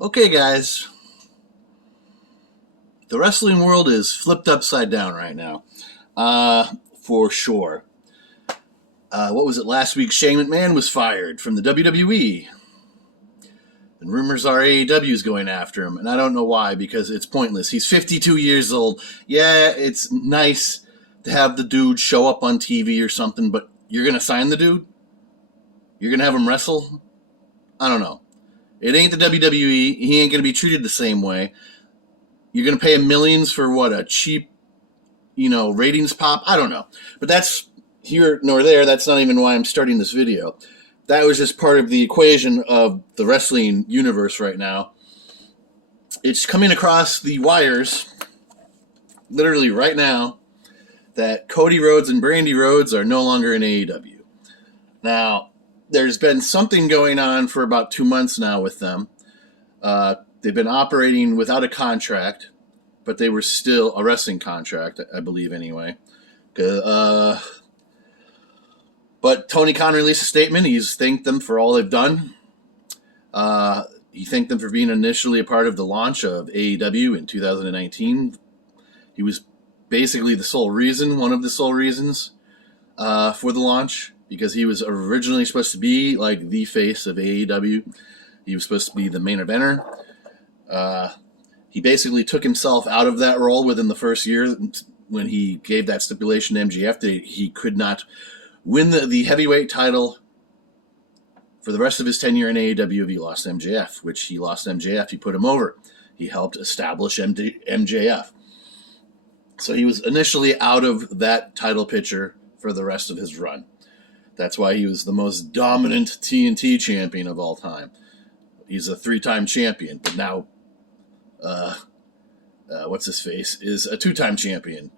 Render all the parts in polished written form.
Okay, guys. The wrestling world is flipped upside down right now. For sure. What was it last week? Shane McMahon was fired from the WWE. And rumors are AEW is going after him. And I don't know why, because it's pointless. He's 52 years old. Yeah, it's nice to have the dude show up on TV or something, but you're going to sign the dude? You're going to have him wrestle? I don't know. It ain't the WWE. He ain't going to be treated the same way. You're going to pay him millions for what, a cheap, ratings pop? I don't know. But that's here nor there. That's not even why I'm starting this video. That was just part of the equation of the wrestling universe right now. It's coming across the wires, literally right now, that Cody Rhodes and Brandy Rhodes are no longer in AEW. Now, there's been something going on for about 2 months now with them. They've been operating without a contract, but they were still a wrestling contract, I believe, anyway. But Tony Khan released a statement. He's thanked them for all they've done. He thanked them for being initially a part of the launch of AEW in 2019. He was basically the sole reason, one of the sole reasons for the launch, because he was originally supposed to be like the face of AEW. He was supposed to be the main eventer. He basically took himself out of that role within the first year when he gave that stipulation to MJF that he could not win the heavyweight title for the rest of his tenure in AEW if he lost MJF, which he lost MJF. He put him over. He helped establish MJF. So he was initially out of that title picture for the rest of his run. That's why he was the most dominant TNT champion of all time. He's a 3-time champion, but now, what's his face, is a 2-time champion.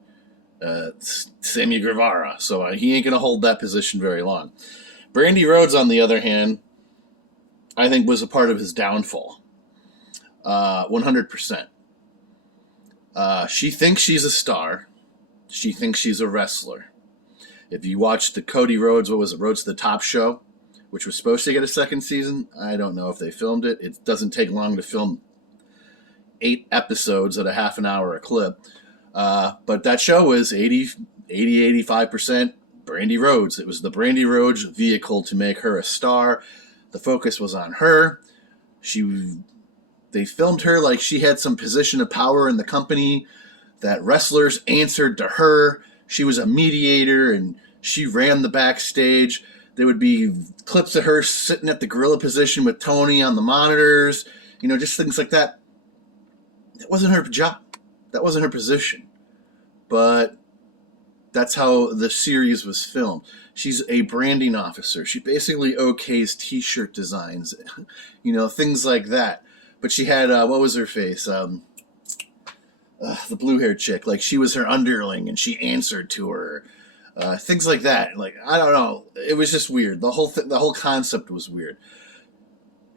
Sammy Guevara. So he ain't going to hold that position very long. Brandy Rhodes, on the other hand, I think was a part of his downfall. 100%. She thinks she's a star. She thinks she's a wrestler. If you watched the Cody Rhodes, what was it, Rhodes to the Top show, which was supposed to get a second season, I don't know if they filmed it. It doesn't take long to film 8 episodes at a half an hour a clip. But that show was 85% Brandy Rhodes. It was the Brandy Rhodes vehicle to make her a star. The focus was on her. They filmed her like she had some position of power in the company, that wrestlers answered to her. She was a mediator and she ran the backstage. There would be clips of her sitting at the gorilla position with Tony on the monitors, just things like that. That wasn't her job. That wasn't her position. But that's how the series was filmed. She's a branding officer. She basically okays t-shirt designs, things like that. But she had, what was her face? The blue-haired chick. Like, she was her underling and she answered to her. Things like that. Like, I don't know. It was just weird. The whole concept was weird.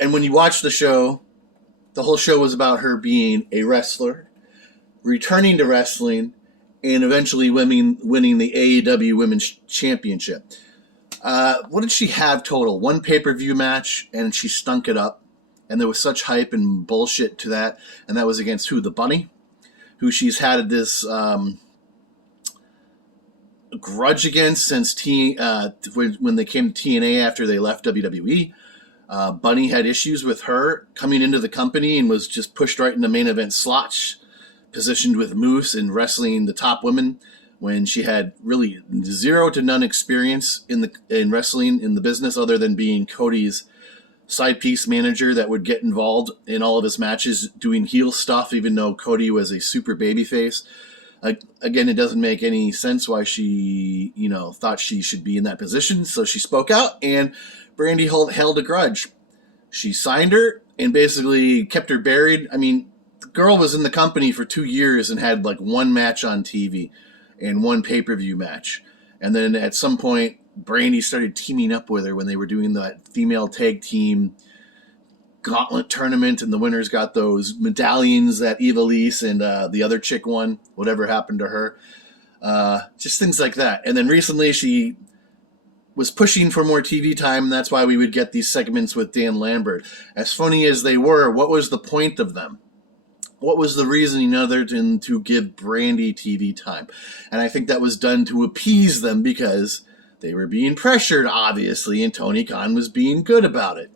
And when you watch the show, the whole show was about her being a wrestler, returning to wrestling, and eventually winning the AEW Women's Championship. What did she have total? 1 pay-per-view match, and she stunk it up. And there was such hype and bullshit to that. And that was against who? The Bunny? Who she's had this grudge against since when they came to TNA after they left WWE. Bunny had issues with her coming into the company and was just pushed right into main event slots, positioned with Moose and wrestling the top women when she had really 0 to none experience in wrestling in the business, other than being Cody's side piece manager that would get involved in all of his matches doing heel stuff, even though Cody was a super babyface. Again, it doesn't make any sense why she, thought she should be in that position. So she spoke out, and Brandy held a grudge. She signed her and basically kept her buried. I mean, the girl was in the company for 2 years and had like 1 match on TV and 1 pay-per-view match. And then at some point, Brandy started teaming up with her when they were doing that female tag team gauntlet tournament, and the winners got those medallions that Ivelisse and the other chick won, whatever happened to her. Just things like that. And then recently she was pushing for more TV time, and that's why we would get these segments with Dan Lambert. As funny as they were, what was the point of them? What was the reasoning other than to give Brandy TV time? And I think that was done to appease them because they were being pressured, obviously, and Tony Khan was being good about it.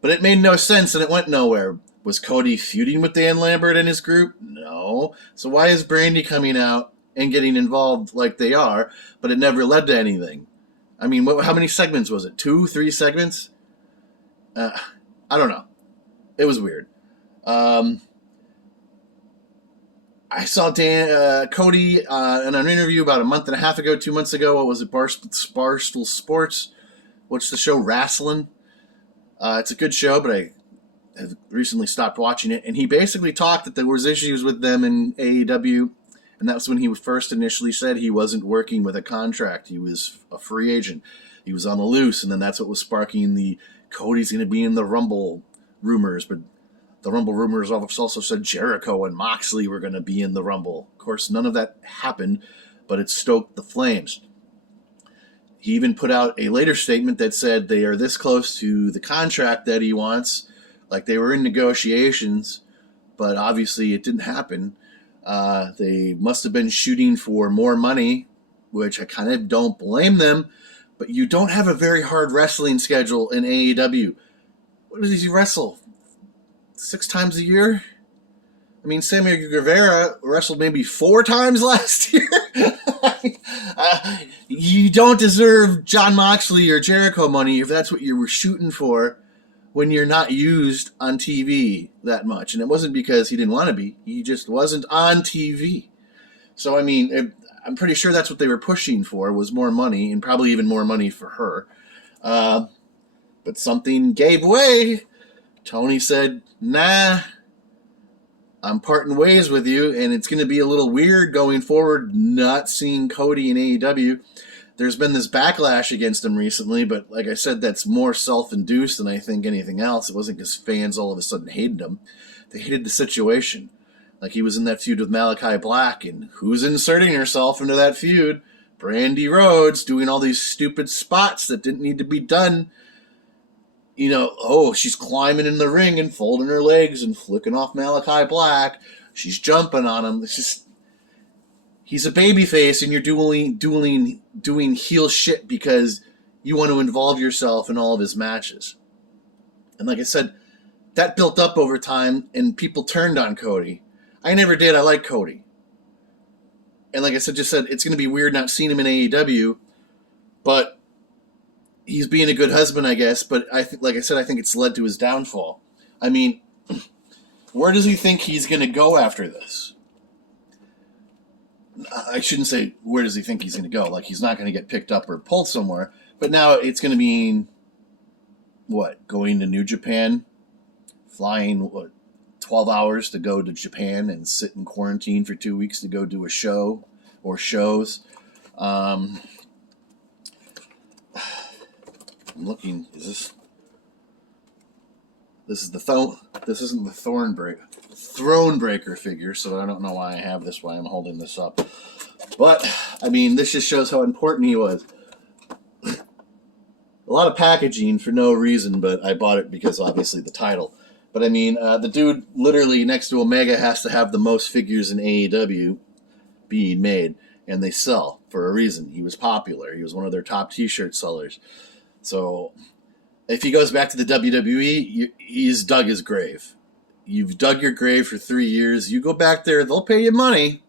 But it made no sense and it went nowhere. Was Cody feuding with Dan Lambert and his group? No. So why is Brandy coming out and getting involved like they are, but it never led to anything? I mean, how many segments was it? 2, 3 segments? I don't know. It was weird. I saw Cody in an interview about a month and a half ago, 2 months ago. What was it? Barstool Sports. What's the show? Wrestling. It's a good show, but I have recently stopped watching it. And he basically talked that there was issues with them in AEW, and that was when he first initially said he wasn't working with a contract. He was a free agent. He was on the loose, and then that's what was sparking the Cody's going to be in the Rumble rumors, but the Rumble rumors also said Jericho and Moxley were going to be in the Rumble. Of course, none of that happened, but it stoked the flames. He even put out a later statement that said they are this close to the contract that he wants, like they were in negotiations, but obviously it didn't happen. They must have been shooting for more money, which I kind of don't blame them, but you don't have a very hard wrestling schedule in AEW. What does he wrestle? 6 times a year? I mean, Sammy Guevara wrestled maybe 4 times last year. You don't deserve John Moxley or Jericho money if that's what you were shooting for when you're not used on TV that much. And it wasn't because he didn't want to be. He just wasn't on TV. So, I mean, I'm pretty sure that's what they were pushing for, was more money, and probably even more money for her. But something gave way. Tony said, nah, I'm parting ways with you, and it's going to be a little weird going forward not seeing Cody in AEW. There's been this backlash against him recently, but like I said, that's more self-induced than I think anything else. It wasn't because fans all of a sudden hated him. They hated the situation. Like he was in that feud with Malachi Black, and who's inserting herself into that feud? Brandi Rhodes, doing all these stupid spots that didn't need to be done. You know, she's climbing in the ring and folding her legs and flicking off Malachi Black. She's jumping on him. It's just, he's a babyface, and you're doing heel shit because you want to involve yourself in all of his matches. And like I said, that built up over time, and people turned on Cody. I never did. I like Cody. And like I said, it's going to be weird not seeing him in AEW, but he's being a good husband, I guess, but like I said, I think it's led to his downfall. I mean, where does he think he's going to go after this? I shouldn't say where does he think he's going to go. Like, he's not going to get picked up or pulled somewhere. But now it's going to mean, going to New Japan? Flying, 12 hours to go to Japan and sit in quarantine for 2 weeks to go do a show or shows? I'm looking. This isn't the Thronebreaker figure, so I don't know why I have this, why I'm holding this up. But I mean, this just shows how important he was. A lot of packaging for no reason, but I bought it because obviously the title. But I mean, the dude literally next to Omega has to have the most figures in AEW being made, and they sell for a reason. He was popular. He was one of their top T-shirt sellers. So if he goes back to the WWE, he's dug his grave. You've dug your grave for 3 years. You go back there, they'll pay you money,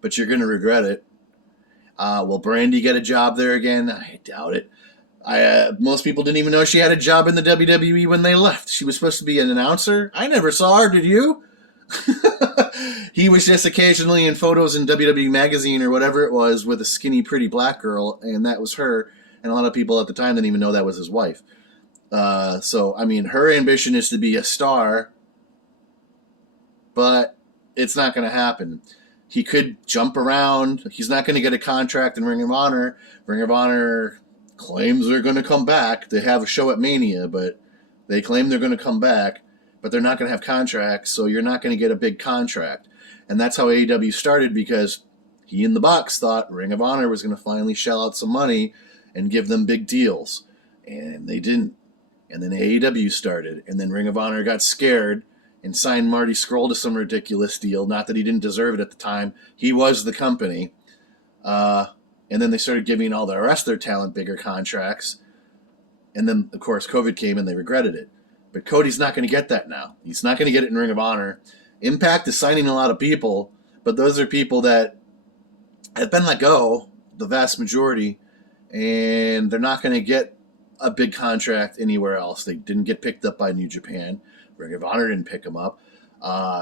but you're going to regret it. Will Brandy get a job there again? I doubt it. Most people didn't even know she had a job in the WWE when they left. She was supposed to be an announcer. I never saw her, did you? He was just occasionally in photos in WWE Magazine or whatever it was with a skinny, pretty black girl, and that was her. And a lot of people at the time didn't even know that was his wife. So, I mean, her ambition is to be a star, but it's not going to happen. He could jump around. He's not going to get a contract in Ring of Honor. Ring of Honor claims they're going to come back. They have a show at Mania, but they claim they're going to come back, but they're not going to have contracts, so you're not going to get a big contract. And that's how AEW started, because he in the box thought Ring of Honor was going to finally shell out some money, and give them big deals. And they didn't. And then AEW started. And then Ring of Honor got scared and signed Marty Scurll to some ridiculous deal. Not that he didn't deserve it at the time. He was the company. And then they started giving all the rest of their talent bigger contracts. And then, of course, COVID came and they regretted it. But Cody's not going to get that now. He's not going to get it in Ring of Honor. Impact is signing a lot of people, but those are people that have been let go, the vast majority, and they're not going to get a big contract anywhere else. They didn't get picked up by New Japan. Ring of Honor didn't pick them up.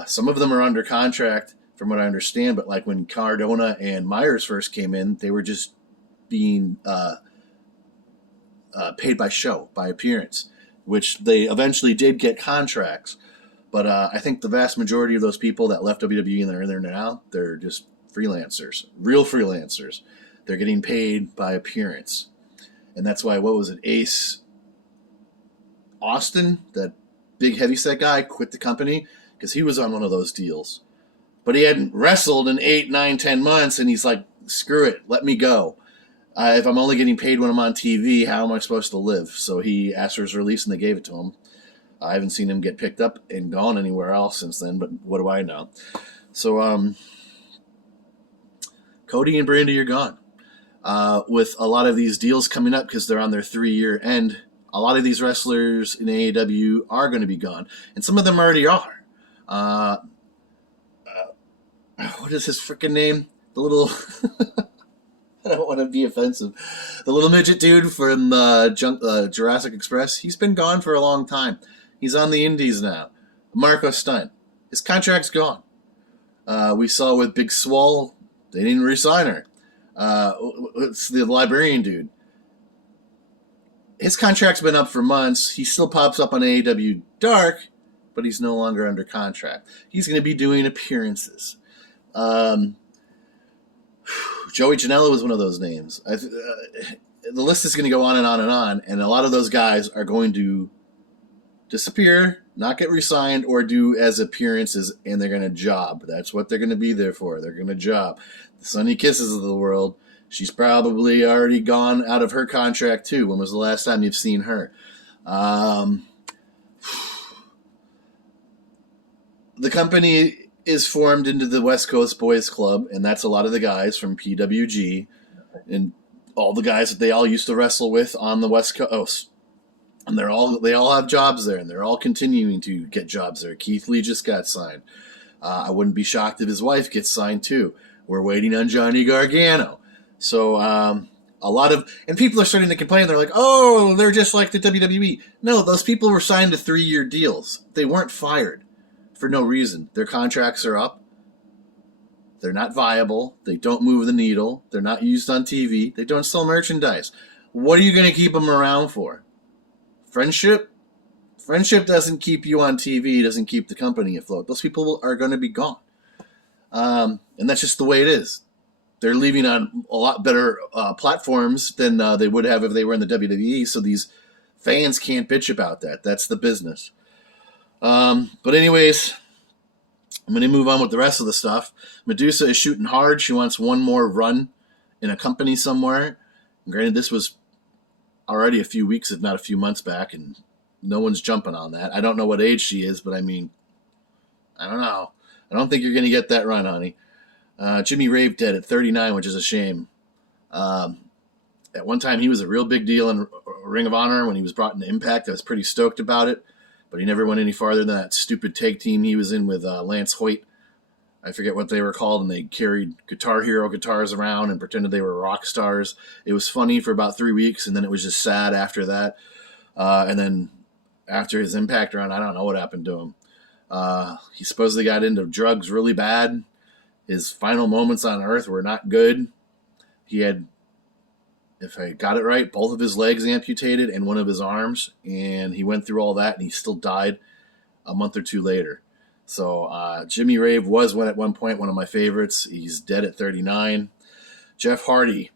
Some of them are under contract, from what I understand, but like when Cardona and Myers first came in, they were just being paid by show, by appearance, which they eventually did get contracts. But I think the vast majority of those people that left WWE and they're in there now, they're just freelancers, real freelancers. They're getting paid by appearance. And that's why, what was it, Ace Austin, that big heavyset guy, quit the company because he was on one of those deals. But he hadn't wrestled in 8, 9, 10 months, and he's like, screw it, let me go. If I'm only getting paid when I'm on TV, how am I supposed to live? So he asked for his release, and they gave it to him. I haven't seen him get picked up and gone anywhere else since then, but what do I know? So Cody and Brandy are gone. With a lot of these deals coming up because they're on their 3-year end, a lot of these wrestlers in AEW are going to be gone. And some of them already are. What is his freaking name? The little... I don't want to be offensive. The little midget dude from Jurassic Express, he's been gone for a long time. He's on the indies now. Marco Stunt. His contract's gone. We saw with Big Swole, they didn't re-sign her. It's the librarian dude. His contract's been up for months. He still pops up on AEW Dark, but he's no longer under contract. He's going to be doing appearances. Joey Janela was one of those names. The list is going to go on and on and on, and a lot of those guys are going to disappear, not get re-signed, or do as appearances, and they're going to job. That's what they're going to be there for. They're going to job. The Sunny Kisses of the world, she's probably already gone out of her contract too. When was the last time you've seen her? The company is formed into the West Coast Boys Club, and that's a lot of the guys from PWG and all the guys that they all used to wrestle with on the West Coast. And they all have jobs there, and they're all continuing to get jobs there. Keith Lee just got signed. I wouldn't be shocked if his wife gets signed too. We're waiting on Johnny Gargano. So a lot of, and people are starting to complain. They're like, oh, they're just like the WWE. No, those people were signed to 3-year deals. They weren't fired for no reason. Their contracts are up. They're not viable. They don't move the needle. They're not used on TV. They don't sell merchandise. What are you going to keep them around for? Friendship? Friendship doesn't keep you on TV, doesn't keep the company afloat. Those people are going to be gone. And that's just the way it is. They're leaving on a lot better platforms than they would have if they were in the WWE, so these fans can't bitch about that. That's the business. But anyways, I'm going to move on with the rest of the stuff. Medusa is shooting hard. She wants one more run in a company somewhere. And granted, this was already a few weeks, if not a few months back, and no one's jumping on that. I don't know what age she is, but I mean, I don't know. I don't think you're going to get that run, honey. Jimmy Rave dead at 39, which is a shame. At one time, he was a real big deal in Ring of Honor when he was brought into Impact. I was pretty stoked about it, but he never went any farther than that stupid tag team he was in with Lance Hoyt. I forget what they were called, and they carried Guitar Hero guitars around and pretended they were rock stars. It was funny for about 3 weeks, and then it was just sad after that. And then after his Impact run, I don't know what happened to him. He supposedly got into drugs really bad. His final moments on Earth were not good. He had, if I got it right, both of his legs amputated and one of his arms, and he went through all that, and he still died a month or two later. So Jimmy Rave was at one point one of my favorites. He's dead at 39. Jeff Hardy.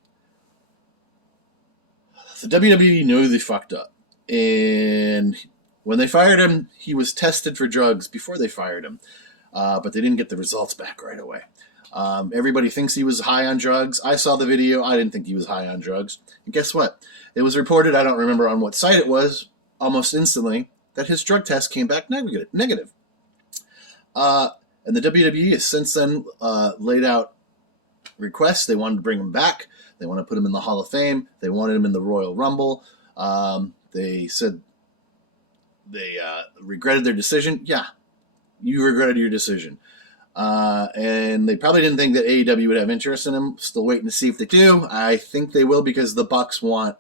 The WWE knew they fucked up. And when they fired him, he was tested for drugs before they fired him. But they didn't get the results back right away. Everybody thinks he was high on drugs. I saw the video. I didn't think he was high on drugs. And guess what? It was reported, I don't remember on what site it was, almost instantly, that his drug test came back negative. And the WWE has since then laid out requests. They wanted to bring him back. They want to put him in the Hall of Fame. They wanted him in the Royal Rumble. They said they regretted their decision. Yeah, you regretted your decision. And they probably didn't think that AEW would have interest in him. Still waiting to see if they do. I think they will because the Bucks want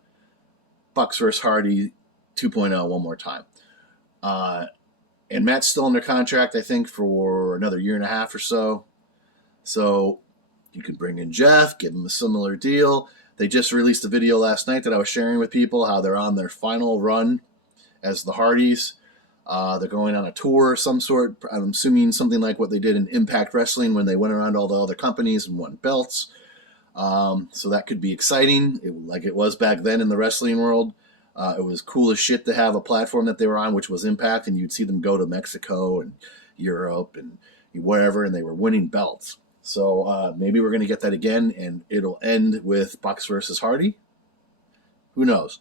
Bucks vs. Hardy 2.0 one more time. And Matt's still under contract, I think, for another year and a half or so. So you can bring in Jeff, give him a similar deal. They just released a video last night that I was sharing with people, how they're on their final run as the Hardys. They're going on a tour of some sort. I'm assuming something like what they did in Impact Wrestling when they went around all the other companies and won belts. So that could be exciting, like it was back then in the wrestling world. It was cool as shit to have a platform that they were on, which was Impact, and you'd see them go to Mexico and Europe and wherever, and they were winning belts. So maybe we're going to get that again, and it'll end with Bucks versus Hardy. Who knows?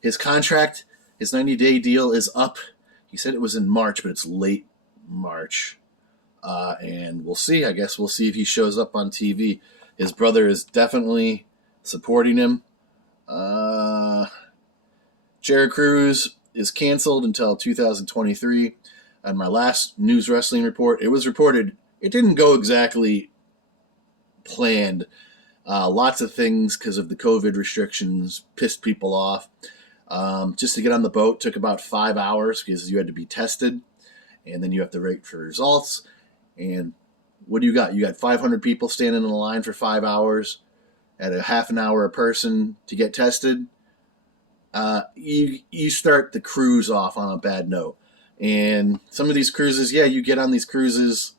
His contract, his 90-day deal is up. He said it was in March, but it's late March. And we'll see. I guess we'll see if he shows up on TV. His brother is definitely supporting him. Jared Cruz is canceled until 2023. On my last news wrestling report, it was reported it didn't go exactly planned. Lots of things because of the COVID restrictions pissed people off. Just to get on the boat took about 5 hours because you had to be tested, and then you have to wait for results. And what do you got? You got 500 people standing in a line for 5 hours at a half an hour a person to get tested. You start the cruise off on a bad note. And some of these cruises, yeah, you get on these cruises,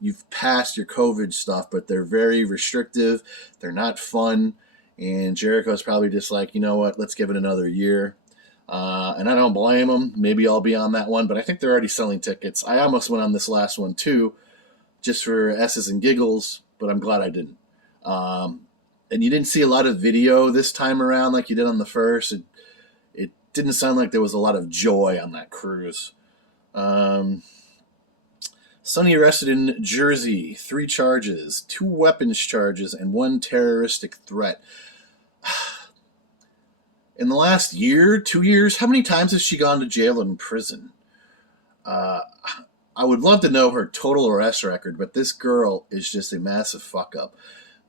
you've passed your COVID stuff, but they're very restrictive. They're not fun. And Jericho's probably just like, you know what, let's give it another year. And I don't blame him. Maybe I'll be on that one, but I think they're already selling tickets. I almost went on this last one too, just for S's and giggles, but I'm glad I didn't. And you didn't see a lot of video this time around like you did on the first. It didn't sound like there was a lot of joy on that cruise. Sonny arrested in Jersey, 3 charges, 2 weapons charges, and 1 terroristic threat. In the last year, 2 years, how many times has she gone to jail and prison? I would love to know her total arrest record, but this girl is just a massive fuck-up.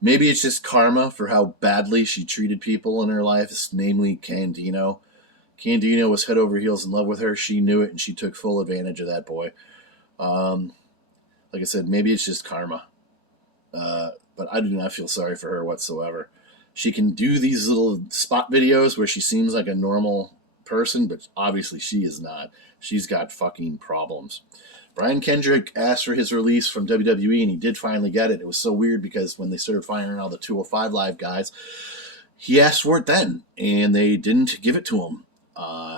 Maybe it's just karma for how badly she treated people in her life, namely Candido. Candido was head over heels in love with her. She knew it, and she took full advantage of that boy. Like I said, maybe it's just karma. But I do not feel sorry for her whatsoever. She can do these little spot videos where she seems like a normal person, but obviously she is not. She's got fucking problems. Brian Kendrick asked for his release from WWE, and he did finally get it. It was so weird because when they started firing all the 205 Live guys, he asked for it then, and they didn't give it to him.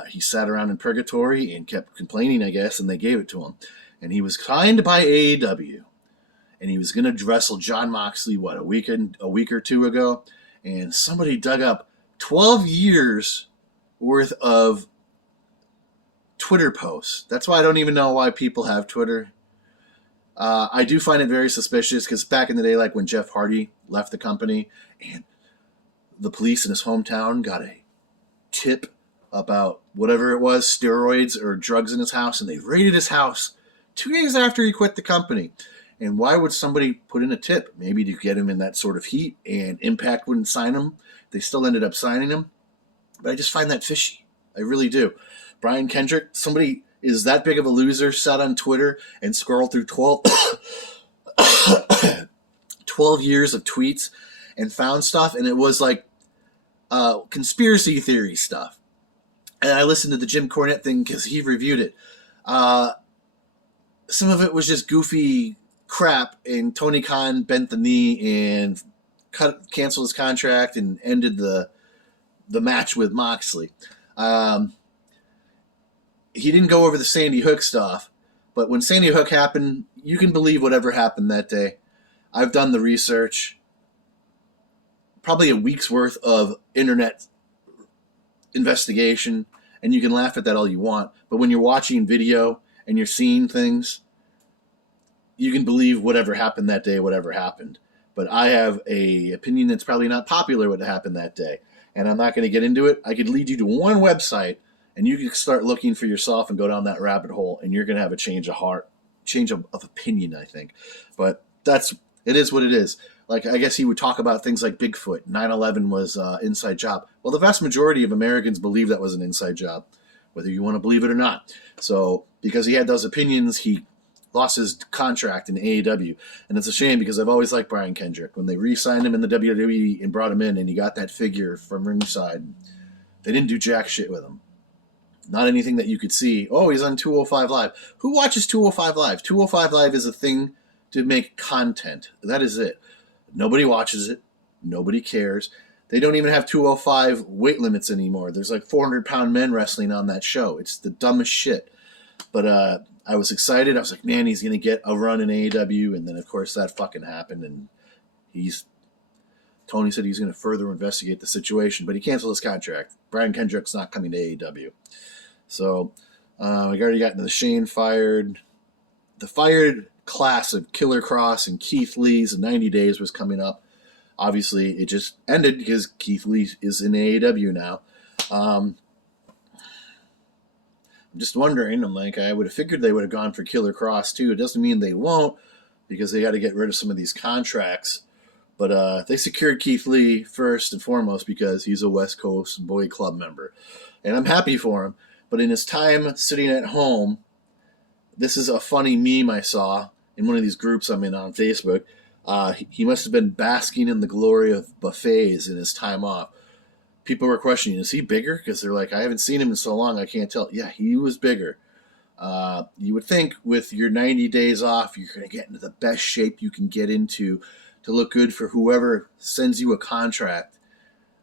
He sat around in purgatory and kept complaining, I guess, and they gave it to him. And he was signed by AEW, and he was going to wrestle Jon Moxley, a week or two ago, and somebody dug up 12 years worth of Twitter posts. That's why I don't even know why people have Twitter. I do find it very suspicious because back in the day, like when Jeff Hardy left the company and the police in his hometown got a tip about whatever it was, steroids or drugs in his house, and they raided his house 2 days after he quit the company. And why would somebody put in a tip? Maybe to get him in that sort of heat, and Impact wouldn't sign him. They still ended up signing him. But I just find that fishy. I really do. Brian Kendrick, somebody is that big of a loser, sat on Twitter and scrolled through 12 years of tweets and found stuff, and it was like conspiracy theory stuff. And I listened to the Jim Cornette thing because he reviewed it. Some of it was just goofy crap, and Tony Khan bent the knee and canceled his contract and ended the match with Moxley. He didn't go over the Sandy Hook stuff, but when Sandy Hook happened, you can believe whatever happened that day. I've done the research, probably a week's worth of internet investigation, and you can laugh at that all you want. But when you're watching video and you're seeing things, you can believe whatever happened that day, whatever happened. But I have a opinion that's probably not popular what happened that day. And I'm not going to get into it. I could lead you to one website, and you can start looking for yourself and go down that rabbit hole, and you're going to have a change of heart, change of opinion, I think. But it is what it is. Like, I guess he would talk about things like Bigfoot. 9/11 was an inside job. Well, the vast majority of Americans believe that was an inside job, whether you want to believe it or not. So because he had those opinions, he lost his contract in AEW. And it's a shame because I've always liked Brian Kendrick. When they re-signed him in the WWE and brought him in and he got that figure from ringside, they didn't do jack shit with him. Not anything that you could see. Oh, he's on 205 Live. Who watches 205 Live? 205 Live is a thing to make content. That is it. Nobody watches it. Nobody cares. They don't even have 205 weight limits anymore. There's like 400-pound men wrestling on that show. It's the dumbest shit. But I was excited. I was like, man, he's going to get a run in AEW. And then, of course, that fucking happened. And Tony said he's going to further investigate the situation. But he canceled his contract. Brian Kendrick's not coming to AEW. So we already got into the Shane fired. The fired class of Killer Cross and Keith Lee's 90 days was coming up. Obviously, it just ended because Keith Lee is in AEW now. I'm just wondering, I would have figured they would have gone for Killer Cross too. It doesn't mean they won't because they got to get rid of some of these contracts. But they secured Keith Lee first and foremost because he's a West Coast Boy Club member. And I'm happy for him. But in his time sitting at home, this is a funny meme I saw in one of these groups I'm in on Facebook. He must have been basking in the glory of buffets in his time off. People were questioning, is he bigger? Because they're like, I haven't seen him in so long, I can't tell. Yeah, he was bigger. You would think with your 90 days off, you're going to get into the best shape you can get into to look good for whoever sends you a contract.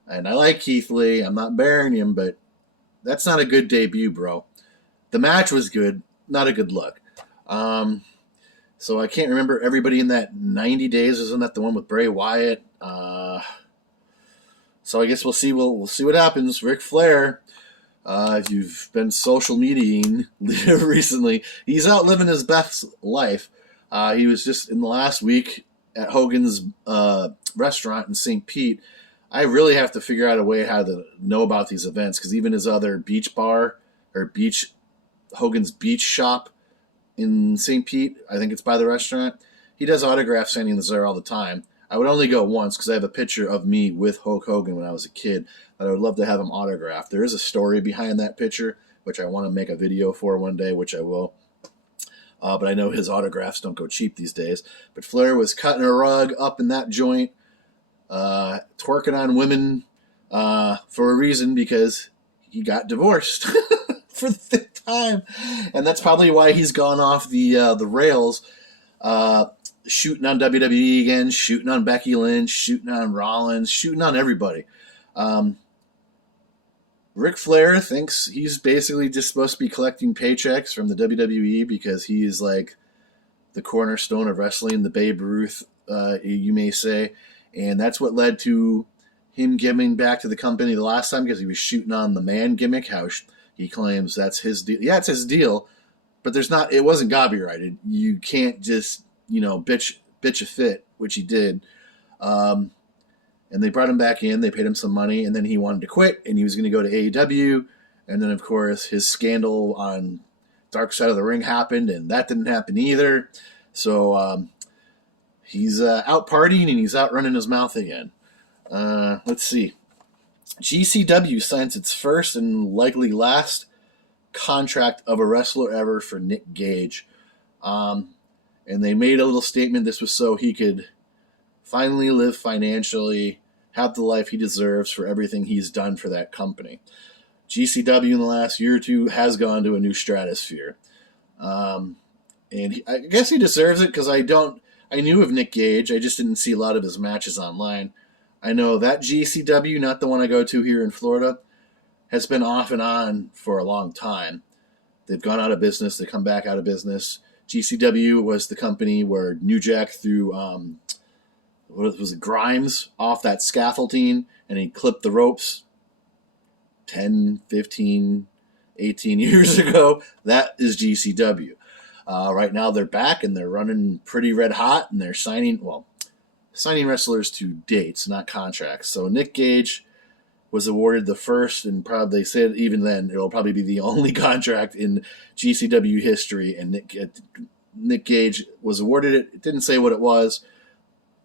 And I like Keith Lee. I'm not burying him, but that's not a good debut, bro. The match was good, not a good look. So I can't remember everybody in that 90 days. Isn't that the one with Bray Wyatt? So I guess we'll see. We'll see what happens. Ric Flair, if you've been social mediaing recently, he's out living his best life. He was just in the last week at Hogan's restaurant in St. Pete. I really have to figure out a way how to know about these events because even his other beach bar or Hogan's Beach Shop in St. Pete, I think it's by the restaurant, he does autograph signings there all the time. I would only go once because I have a picture of me with Hulk Hogan when I was a kid that I would love to have him autographed. There is a story behind that picture, which I want to make a video for one day, which I will. But I know his autographs don't go cheap these days. But Flair was cutting a rug up in that joint, twerking on women for a reason because he got divorced for the fifth time. And that's probably why he's gone off the rails. Shooting on WWE again, shooting on Becky Lynch, shooting on Rollins, shooting on everybody. Ric Flair thinks he's basically just supposed to be collecting paychecks from the WWE because he is like the cornerstone of wrestling, the Babe Ruth, you may say. And that's what led to him giving back to the company the last time because he was shooting on the man gimmick, how he claims that's his deal. Yeah, it's his deal, but it wasn't copyrighted. You can't just bitch a fit, which he did. And they brought him back in. They paid him some money, and then he wanted to quit, and he was going to go to AEW. And then, of course, his scandal on Dark Side of the Ring happened, and that didn't happen either. So he's out partying, and he's out running his mouth again. Let's see. GCW signs its first and likely last contract of a wrestler ever for Nick Gage. And they made a little statement. This was so he could finally live financially, have the life he deserves for everything he's done for that company. GCW in the last year or two has gone to a new stratosphere. And I guess he deserves it because I knew of Nick Gage. I just didn't see a lot of his matches online. I know that GCW, not the one I go to here in Florida, has been off and on for a long time. They've gone out of business. They come back out of business. GCW was the company where New Jack threw, what was it, Grimes off that scaffolding, and he clipped the ropes 10, 15, 18 years ago. That is GCW. Right now they're back and they're running pretty red hot, and they're signing wrestlers to dates, not contracts. So Nick Gage was awarded the first, and probably they said even then it'll probably be the only contract in GCW history. And Nick Gage was awarded it. It didn't say what it was,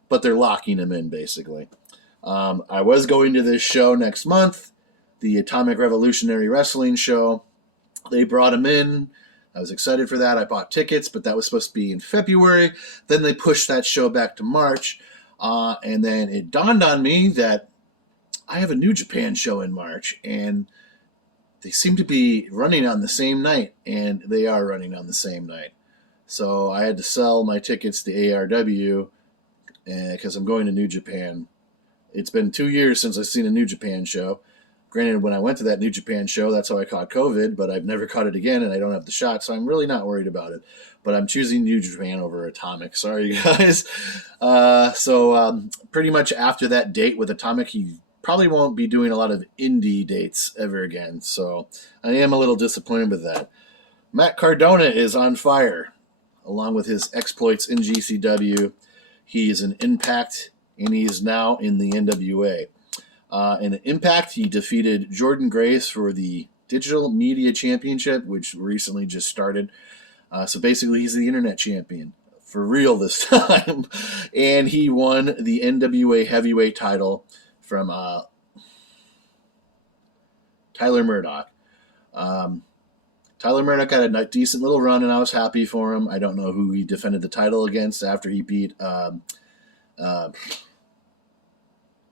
but they're locking him in basically. I was going to this show next month, the Atomic Revolutionary Wrestling show. They brought him in. I was excited for that. I bought tickets, but that was supposed to be in February. Then they pushed that show back to March. And then it dawned on me that I have a New Japan show in March, and they seem to be running on the same night, and they are running on the same night. So I had to sell my tickets to ARW because I'm going to New Japan. It's been 2 years since I've seen a New Japan show. Granted, when I went to that New Japan show, that's how I caught COVID, but I've never caught it again, and I don't have the shot, so I'm really not worried about it. But I'm choosing New Japan over Atomic. Sorry, guys. So pretty much after that date with Atomic, he probably won't be doing a lot of indie dates ever again. So I am a little disappointed with that. Matt Cardona is on fire, along with his exploits in GCW. He is in Impact, and he is now in the NWA. In Impact, he defeated Jordan Grace for the Digital Media Championship, which recently just started. So basically, he's the Internet Champion for real this time. And he won the NWA Heavyweight title from Tyler Murdoch. Tyler Murdoch had a decent little run, and I was happy for him. I don't know who he defended the title against after he beat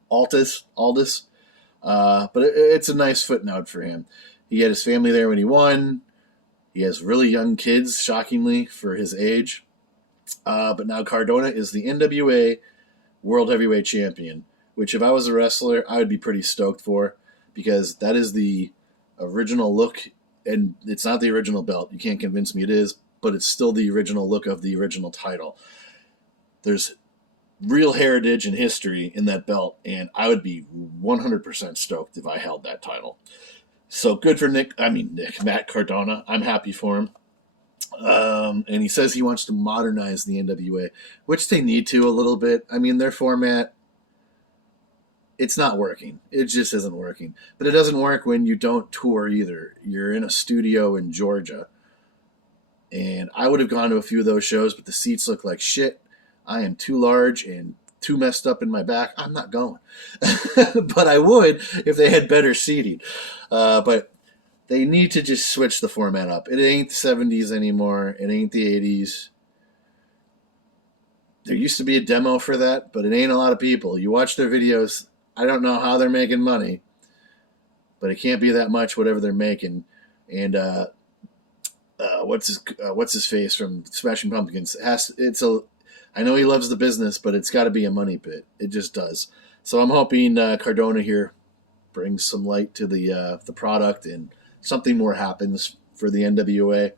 Aldis. But it's a nice footnote for him. He had his family there when he won. He has really young kids, shockingly, for his age. But now Cardona is the NWA World Heavyweight Champion, which if I was a wrestler, I would be pretty stoked for, because that is the original look, and it's not the original belt. You can't convince me it is, but it's still the original look of the original title. There's real heritage and history in that belt, and I would be 100% stoked if I held that title. So good for Matt Cardona. I'm happy for him. And he says he wants to modernize the NWA, which they need to a little bit. I mean, their format, it's not working. It just isn't working. But it doesn't work when you don't tour either. You're in a studio in Georgia. And I would have gone to a few of those shows, but the seats look like shit. I am too large and too messed up in my back. I'm not going. But I would if they had better seating. But they need to just switch the format up. It ain't the 70s anymore. It ain't the 80s. There used to be a demo for that, but it ain't a lot of people. You watch their videos, I don't know how they're making money, but it can't be that much, whatever they're making. And what's his face from Smashing Pumpkins? I know he loves the business, but it's got to be a money pit. It just does. So I'm hoping Cardona here brings some light to the product, and something more happens for the NWA.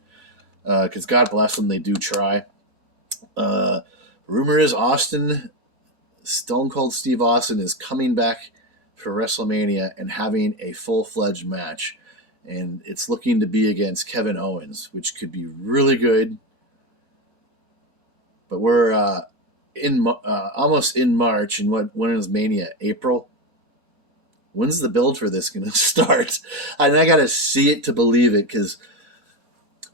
Because God bless them, they do try. Rumor is Stone Cold Steve Austin is coming back for WrestleMania and having a full-fledged match. And it's looking to be against Kevin Owens, which could be really good. But we're almost in March, and when is Mania? April? When's the build for this going to start? And I got to see it to believe it, because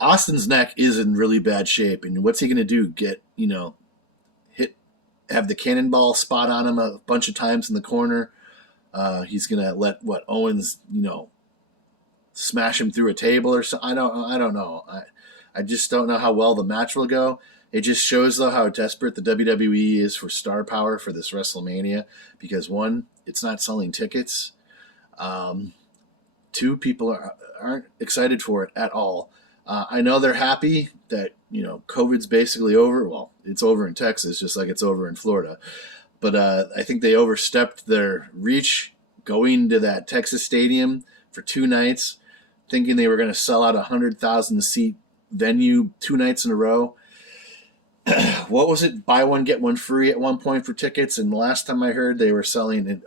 Austin's neck is in really bad shape. And what's he going to do? Have the cannonball spot on him a bunch of times in the corner? He's going to let Owens, smash him through a table or something? I don't know. I just don't know how well the match will go. It just shows, though, how desperate the WWE is for star power for this WrestleMania, because one, it's not selling tickets. Two, people aren't excited for it at all. I know they're happy that, COVID's basically over. Well, it's over in Texas, just like it's over in Florida. But I think they overstepped their reach going to that Texas stadium for 2 nights, thinking they were going to sell out a 100,000 seat venue 2 nights in a row. what was it? Buy one get one free at one point for tickets, and the last time I heard, they were selling it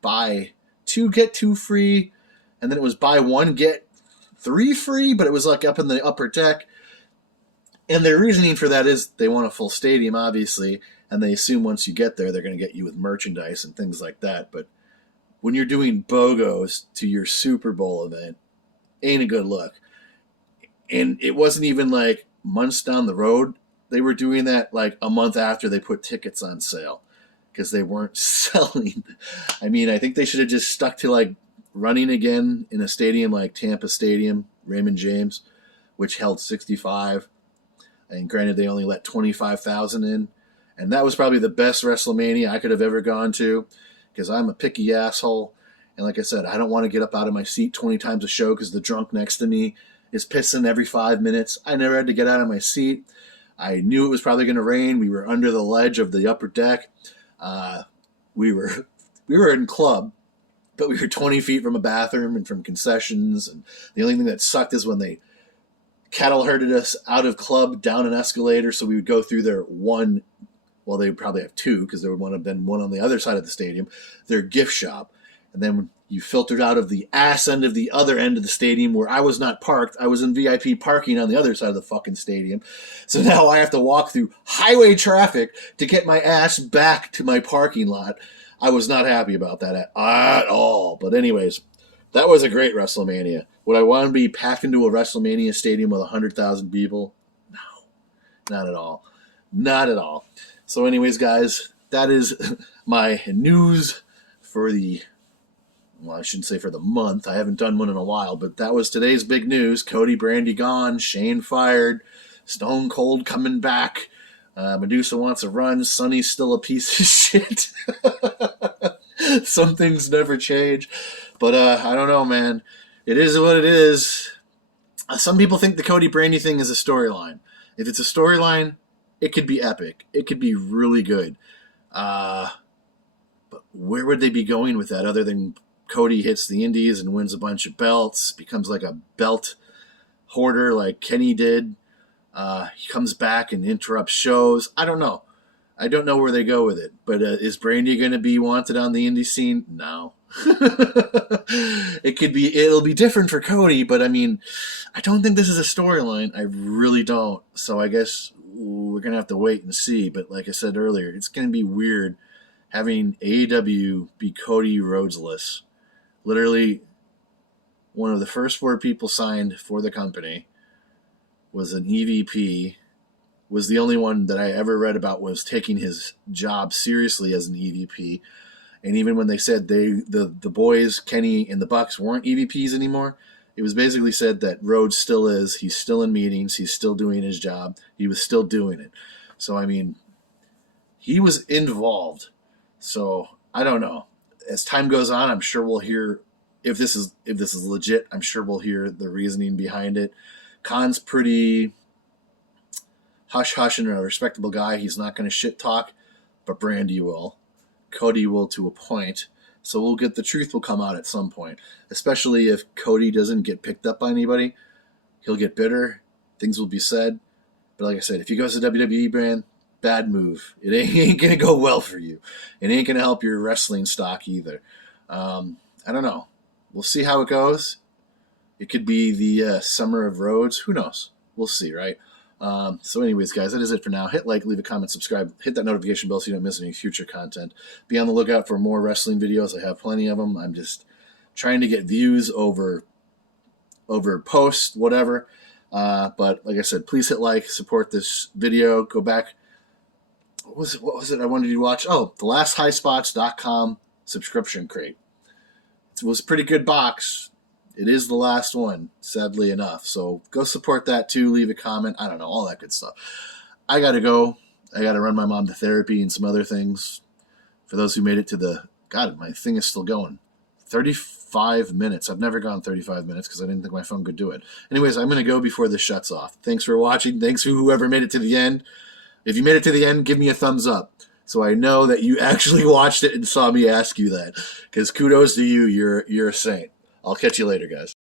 buy two get two free, and then it was buy one get three free, but it was like up in the upper deck. And their reasoning for that is they want a full stadium, obviously, and they assume once you get there, they're going to get you with merchandise and things like that. But when you're doing BOGOs to your Super Bowl event, ain't a good look. And it wasn't even like months down the road. They were doing that like a month after they put tickets on sale because they weren't selling. I mean, I think they should have just stuck to like running again in a stadium like Tampa Stadium, Raymond James, which held 65. And granted, they only let 25,000 in. And that was probably the best WrestleMania I could have ever gone to because I'm a picky asshole. And like I said, I don't want to get up out of my seat 20 times a show because the drunk next to me is pissing every 5 minutes. I never had to get out of my seat. I knew it was probably going to rain. We were under the ledge of the upper deck. We were in club, but we were 20 feet from a bathroom and from concessions. And the only thing that sucked is when they cattle herded us out of club down an escalator, so we would go through their one, well, they would probably have two because there would have been one on the other side of the stadium, their gift shop. And then you filtered out of the ass end of the other end of the stadium where I was not parked. I was in VIP parking on the other side of the fucking stadium. So now I have to walk through highway traffic to get my ass back to my parking lot. I was not happy about that at all. But anyways, that was a great WrestleMania. Would I want to be packed into a WrestleMania stadium with 100,000 people? No, not at all. Not at all. So anyways, guys, that is my news for the, well, I shouldn't say for the month. I haven't done one in a while, but that was today's big news. Cody, Brandy gone, Shane fired, Stone Cold coming back, Medusa wants a run, Sonny's still a piece of shit. Some things never change. But I don't know, man. It is what it is. Some people think the Cody Brandy thing is a storyline. If it's a storyline, it could be epic. It could be really good. But where would they be going with that other than Cody hits the Indies and wins a bunch of belts, becomes like a belt hoarder like Kenny did. He comes back and interrupts shows. I don't know. I don't know where they go with it. But is Brandy going to be wanted on the indie scene? No. It'll be different for Cody, but I mean, I don't think this is a storyline. I really don't. So I guess we're going to have to wait and see. But like I said earlier, it's going to be weird having AEW be Cody Rhodesless. Literally, one of the first 4 people signed for the company was an EVP, was the only one that I ever read about was taking his job seriously as an EVP. And even when they said the boys, Kenny and the Bucks, weren't EVPs anymore, it was basically said that Rhodes still is. He's still in meetings. He's still doing his job. He was still doing it. So, I mean, he was involved. So, I don't know. As time goes on, I'm sure we'll hear, if this is legit, I'm sure we'll hear the reasoning behind it. Khan's pretty hush-hush and a respectable guy. He's not going to shit-talk, but Brandy will. Cody will to a point. So the truth will come out at some point. Especially if Cody doesn't get picked up by anybody. He'll get bitter. Things will be said. But like I said, if he goes to WWE brand, bad move. It ain't going to go well for you. It ain't going to help your wrestling stock either. I don't know. We'll see how it goes. It could be the summer of Rhodes. Who knows? We'll see, right? So anyways, guys, that is it for now. Hit like, leave a comment, subscribe, hit that notification bell so you don't miss any future content. Be on the lookout for more wrestling videos. I have plenty of them. I'm just trying to get views over posts, whatever. But like I said, please hit like, support this video. Go back. What was it I wanted you to watch? Oh, the lasthighspots.com subscription crate. It was a pretty good box. It is the last one, sadly enough. So go support that too. Leave a comment. I don't know, all that good stuff. I got to go. I got to run my mom to therapy and some other things. For those who made it to the... God, my thing is still going. 35 minutes. I've never gone 35 minutes because I didn't think my phone could do it. Anyways, I'm going to go before this shuts off. Thanks for watching. Thanks for whoever made it to the end. If you made it to the end, give me a thumbs up so I know that you actually watched it and saw me ask you that. Because kudos to you. You're a saint. I'll catch you later, guys.